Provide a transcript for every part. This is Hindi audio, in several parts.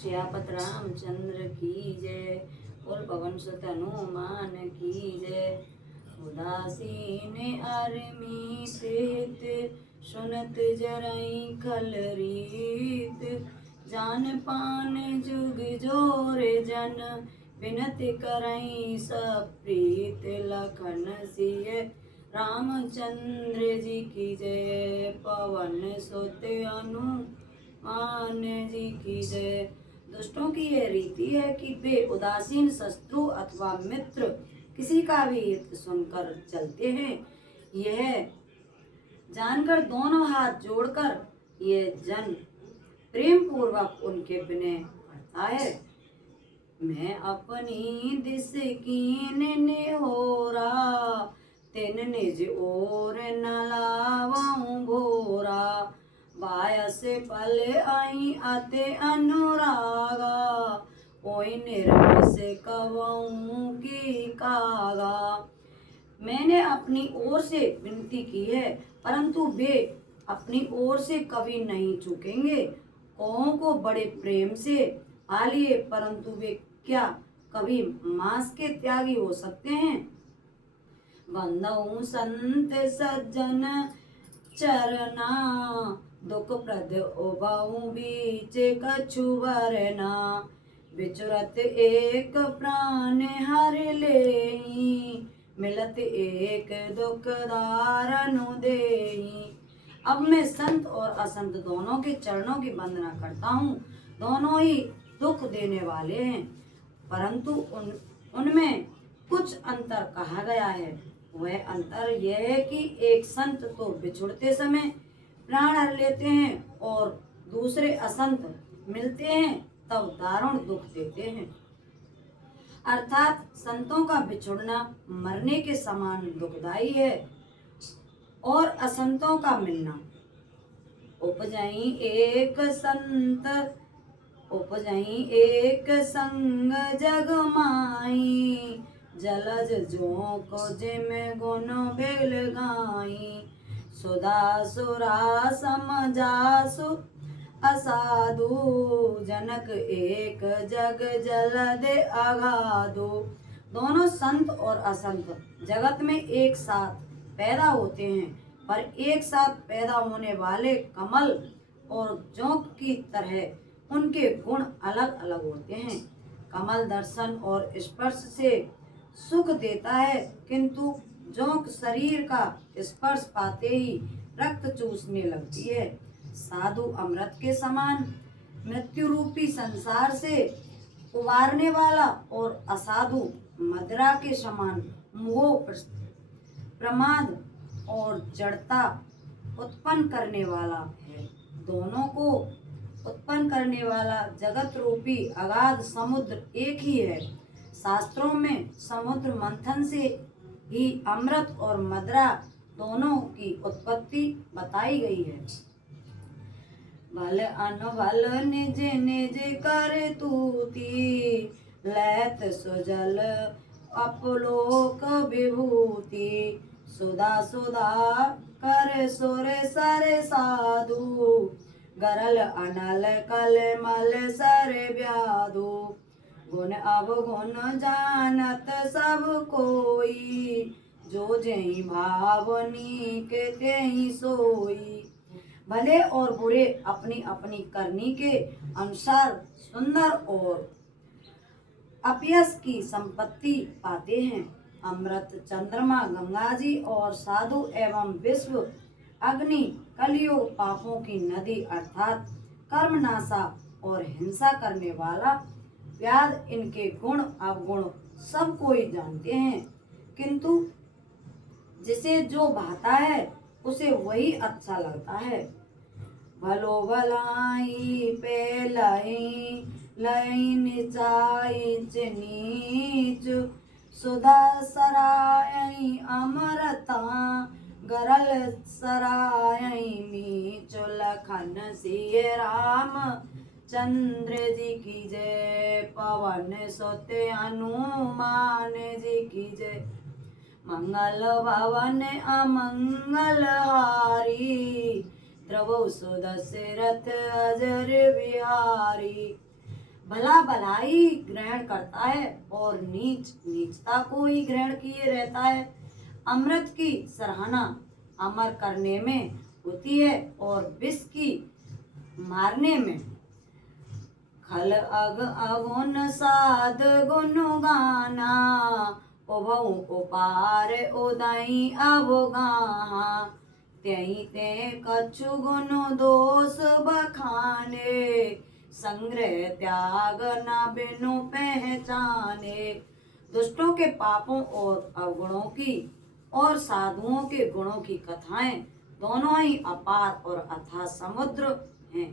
श्यापत रामचंद्र की जय। बोल पवन सुत हनुमान की जय। उदासीन अरमीत हित सुनत जरई खल रीत। जान पान जुग जोर जन बिनति करई सब प्रीत। लखन सिय रामचंद्र जी की जय। पवन सुत हनुमान जी की जय। दुष्टों की यह रीति है कि वे उदासीन शत्रु अथवा मित्र किसी का भी हित सुनकर चलते हैं। यह जानकर दोनों हाथ जोड़कर यह जन प्रेम पूर्वक उनके विनय करता है। मैं अपनी दिस कीन निहोरा तिन निज ओर न लावऊं भोरा। बायस पल आई अति अनुरागा कोई निर्मिस कवऊं की कागा। मैंने अपनी ओर से विनती की है परंतु वे अपनी ओर से कभी नहीं चूकेंगे। कौओं को बड़े प्रेम से पालिए परंतु वे क्या कभी मांस के त्यागी हो सकते हैं। बंधु संत सज्जन चरना दुख प्रद उभऊ बीच कछु वरना। विचरत एक प्राण हर लेई मिलत एक दुख दारनु देई। अब मैं संत और असंत दोनों के चरणों की वंदना करता हूँ। दोनों ही दुख देने वाले हैं परंतु उनमें कुछ अंतर कहा गया है। वह अंतर यह है कि एक संत तो बिछुड़ते समय प्राण हर लेते हैं और दूसरे असंत मिलते हैं तब दारुण दुख देते हैं। अर्थात संतों का बिछुड़ना मरने के समान दुखदायी है और असंतों का मिलना उपजई एक संग जग माई। जलज जोंक जिम गुण बेल गाई। सुधा सुरा समझासु असाधु जनक एक जग जलद अगाधु। दोनों संत और असंत जगत में एक साथ पैदा होते हैं पर एक साथ पैदा होने वाले कमल और जोंक की तरह उनके गुण अलग अलग होते हैं। कमल दर्शन और स्पर्श से सुख देता है किंतु जोंक शरीर का स्पर्श पाते ही रक्त चूसने लगती है। साधु अमृत के समान मृत्यु रूपी संसार से उबारने वाला और असाधु मदिरा के समान मोह प्रमाद और जड़ता उत्पन्न करने वाला है। दोनों को उत्पन्न करने वाला जगत रूपी अगाध समुद्र एक ही है। शास्त्रों में समुद्र मंथन से ही अमृत और मदिरा दोनों की उत्पत्ति बताई गई है। भल अनभल निज निज कर तूती लैत सुजल अपलोक विभूति। सुधा सुधा कर सुर सर साधु गरल अनल कल मल सर व्याधु। गुण अवगुण जानत सब कोई जो जही भावनी के तेहि सोई। भले और बुरे अपनी अपनी करनी के अनुसार सुंदर और अपयश की संपत्ति पाते हैं। अमृत चंद्रमा गंगा जी और साधु एवं विश्व अग्नि कलियुग पापों की नदी अर्थात कर्मनाशा और हिंसा करने वाला व्याध इनके गुण अवगुण सब कोई जानते हैं किंतु जिसे जो भाता है उसे वही अच्छा लगता है। भलो भलाई पे लाई लई नीच नीच। सुधा सराय अमरता गरल सराय नीच। लखन सिय राम चंद्र जी की जय। पवन सुत हनुमान जी की जय। मंगल भवन अमंगल हारी द्रवौ सुदशरथ अजर बिहारी। भला भलाई ग्रहण करता है और नीच नीचता को ही ग्रहण किए रहता है। अमृत की सराहना अमर करने में होती है और विष की मारने में। खल अग अगुन साध गुण गाना, उभऊ उपार उदई अवगाहा, त्यही ते कछु गुण दोष बखाने, संग्रह त्याग न बिनु पहचाने। दुष्टों के पापों और अवगुणों की और साधुओं के गुणों की कथाएं दोनों ही अपार और अथाह समुद्र हैं।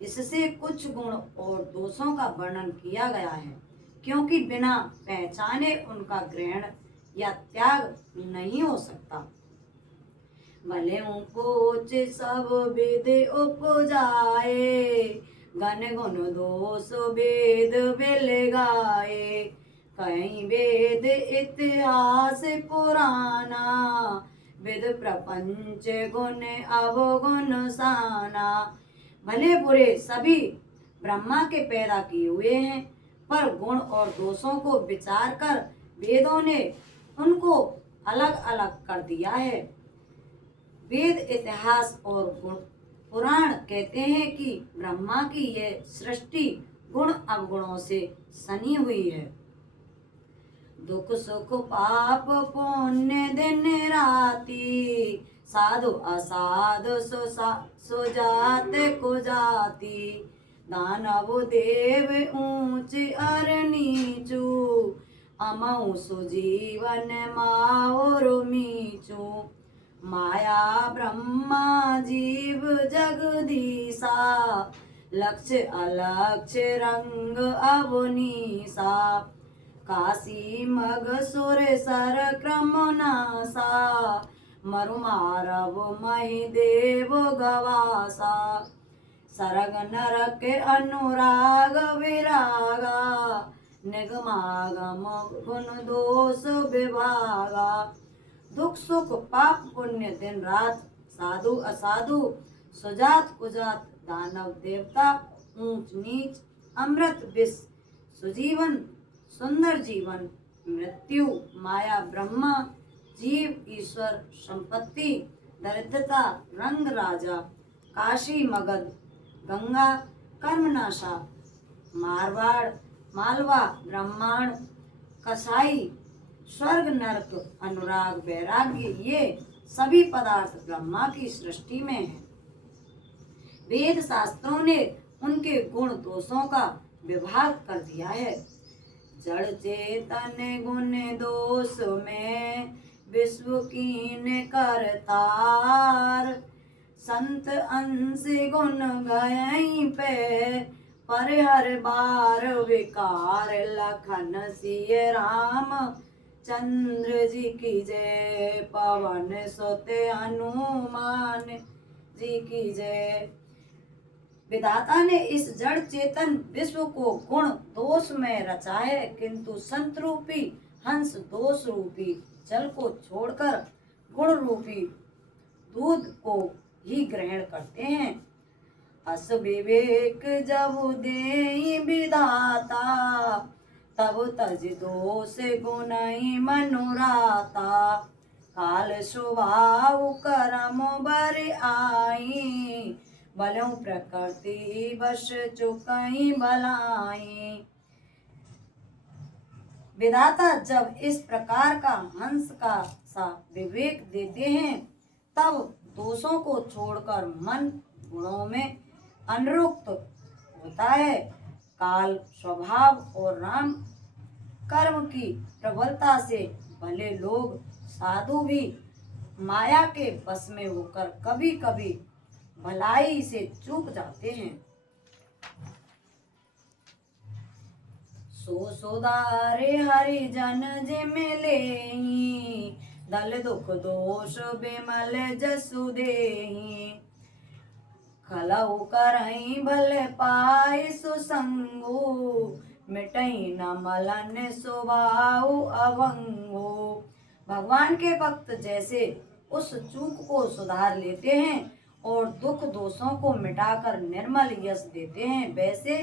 इससे कुछ गुण और दोषों का वर्णन किया गया है, क्योंकि बिना पहचाने उनका ग्रहण या त्याग नहीं हो सकता। भले ऊंच सब वेद उपजाए, गण गुण दोष वेद बिल गाए, कहीं वेद इतिहास पुराना, वेद प्रपंच गुण अवगुण साना। भले बुरे सभी ब्रह्मा के पैदा किए हुए हैं, पर गुण और दोषों को विचार कर वेदों ने उनको अलग अलग कर दिया है। वेद इतिहास और गुण पुराण कहते हैं कि ब्रह्मा की यह सृष्टि गुण अवगुणों से सनी हुई है। दुख सुख पाप पुण्य दिन राति, साधु असाधु सुजात कुजाति, दानव देव ऊंच अर नीचू, अमऊ सुजीवन माओर मीचू। माया ब्रह्मा जीव जगदीशा, लक्ष्य अलक्ष्य रंग अवनीसा, काशी मग सुर सर क्रम नासा, मरु मारव मही देव गवासा, सरग नरक अनुराग विरागा, निगमागम गुण दोष विभागा। दुख सुख पाप पुण्य दिन रात, साधु असाधु सुजात कुजात, दानव देवता ऊंच नीच, अमृत विष, सुजीवन सुंदर जीवन, मृत्यु माया ब्रह्मा जीव ईश्वर, संपत्ति दरिद्रता रंग राजा, काशी मगध गंगा कर्मनाशा, मारवाड़ मालवा ब्रह्मांड कसाई, स्वर्ग नरक अनुराग वैराग्य, ये सभी पदार्थ ब्रह्मा की सृष्टि में हैं। वेद शास्त्रों ने उनके गुण दोषों का विभाग कर दिया है। जड़ चेतन गुण दोष में विश्व कीन करतार, संत अंश गुण गयई पे, पर हर बार विकार, लखन सिय राम चंद्र जी की जय, पवन सुत हनुमान जी की जय। विधाता ने इस जड़ चेतन विश्व को गुण दोष में रचा है, किंतु संत रूपी हंस दोष रूपी जल को छोड़कर गुण रूपी दूध को ही ग्रहण करते हैं। अस विवेक जब देई विधाता, तब तज दोष गुणई मनुराता, काल स्वभाव कर्म बर आई, बलों प्रकृति वश चुकई भलाई। विधाता जब इस प्रकार का हंस का सा विवेक देते हैं, तब दोषों को छोड़कर मन गुणों में अनुरक्त होता है। काल स्वभाव और राम कर्म की प्रबलता से भले लोग साधु भी माया के बस में होकर कभी कभी भलाई से चूक जाते हैं। सो सुधारे हरिजन जिम लेहि, दल दुख दोष बिमल जसु देहि, खलउ करई भल पाई सुसंगु, मिटई न मलन स्वभाव अभंगु। भगवान के भक्त जैसे उस चूक को सुधार लेते हैं और दुख दोषों को मिटाकर निर्मल यश देते हैं, वैसे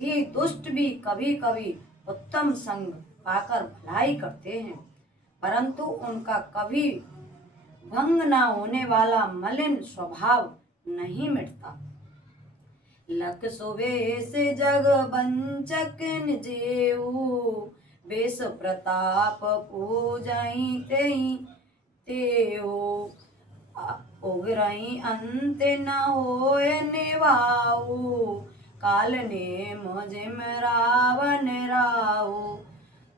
ही दुष्ट भी कभी कभी उत्तम संग पाकर भलाई करते हैं, परंतु उनका कभी भंग न होने वाला मलिन स्वभाव नहीं मिटता। लख सुवेश जग बंचक जेऊ, बेस प्रताप पूजई तेई तेऊ, उगरई अंत न होय निभाऊ, काल ने जिम रावण राऊ।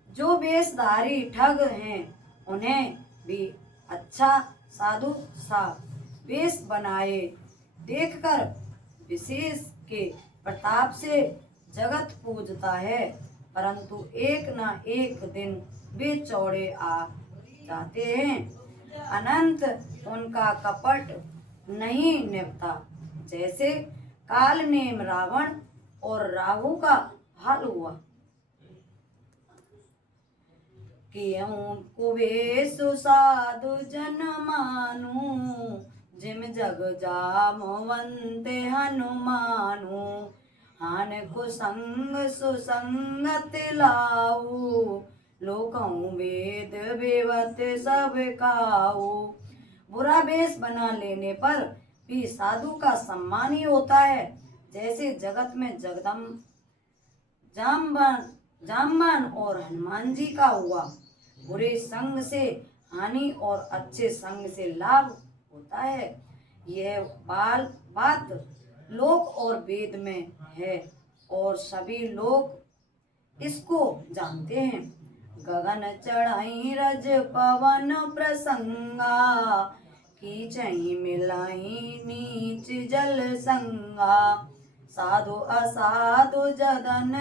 जो वेशधारी ठग हैं उन्हें भी अच्छा साधु सा वेश बनाए देखकर विशेष के प्रताप से जगत पूजता है, परंतु एक न एक दिन वे चौड़े आ जाते हैं। अनंत उनका कपट नहीं निभता, जैसे काल नेम रावण और राहु का हाल हुआ। कियऊं कुबेसु साधु जन मानू, जिम जग जामवंते हनुमानु, हान कुसंग सुसंगत लाऊ, लोकहूँ वेद बेवत सब काऊ। बुरा वेश बना लेने पर भी साधु का सम्मान ही होता है, जैसे जगत में जगदम्ब जामवान और हनुमान जी का हुआ। बुरे संग से हानि और अच्छे संग से लाभ होता है, यह बात लोक और वेद में है और सभी लोग इसको जानते हैं। गगन चढ़ाई रज पवन प्रसंगा, कीचई मिलाई नीच जल संगा, साधु असाधु जदन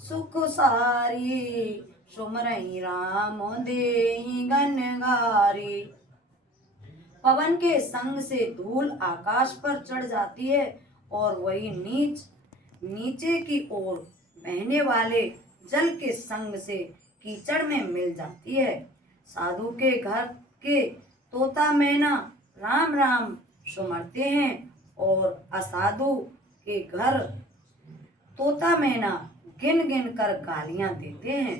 सुख सारी, सुमरई राम देहि गनगारी। पवन के संग से धूल आकाश पर चढ़ जाती है और वही नीचे की ओर बहने वाले जल के संग से कीचड़ में मिल जाती है। साधु के घर के तोता मैना राम राम सुमरते हैं और असाधु के घर तोता मैना गिन गिन कर गालियां देते हैं।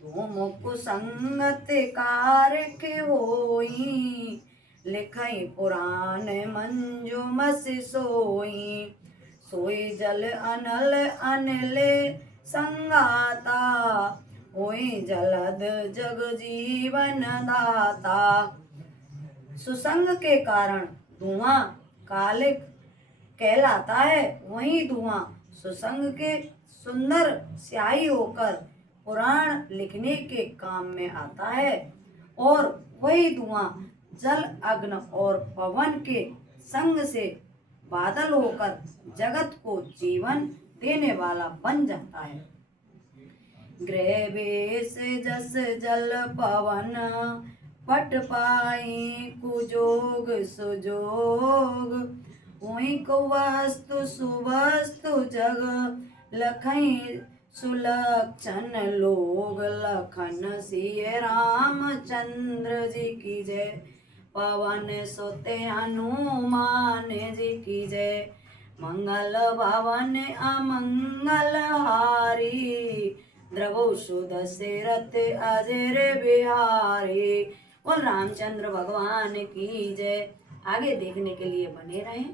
दो मुख संगत कारक होई, लिखई पुराण मंजू मस सोई, सोई जल अनल अनले संगाता, होई जलद जग जीवन दाता। सुसंग के कारण धुआं कालिक कहलाता है, वही धुआं सुसंग के सुंदर स्याही होकर पुराण लिखने के काम में आता है, और वही धुआं जल अग्नि और पवन के संग से बादल होकर जगत को जीवन देने वाला बन जाता है। गृह वेश जस जल पवन, पट पाई कुजोग सुजोग, हुई को वस्तु सुवस्तु जग, लखई सुलक्षण लोग। लखन सिय रामचंद्र जी की जय, पवन सुत हनुमान जी की जय। मंगल भवन अमंगल हारी, द्रवो सुदशरथ अजर बिहारी। बोल रामचंद्र भगवान की जय। आगे देखने के लिए बने रहें।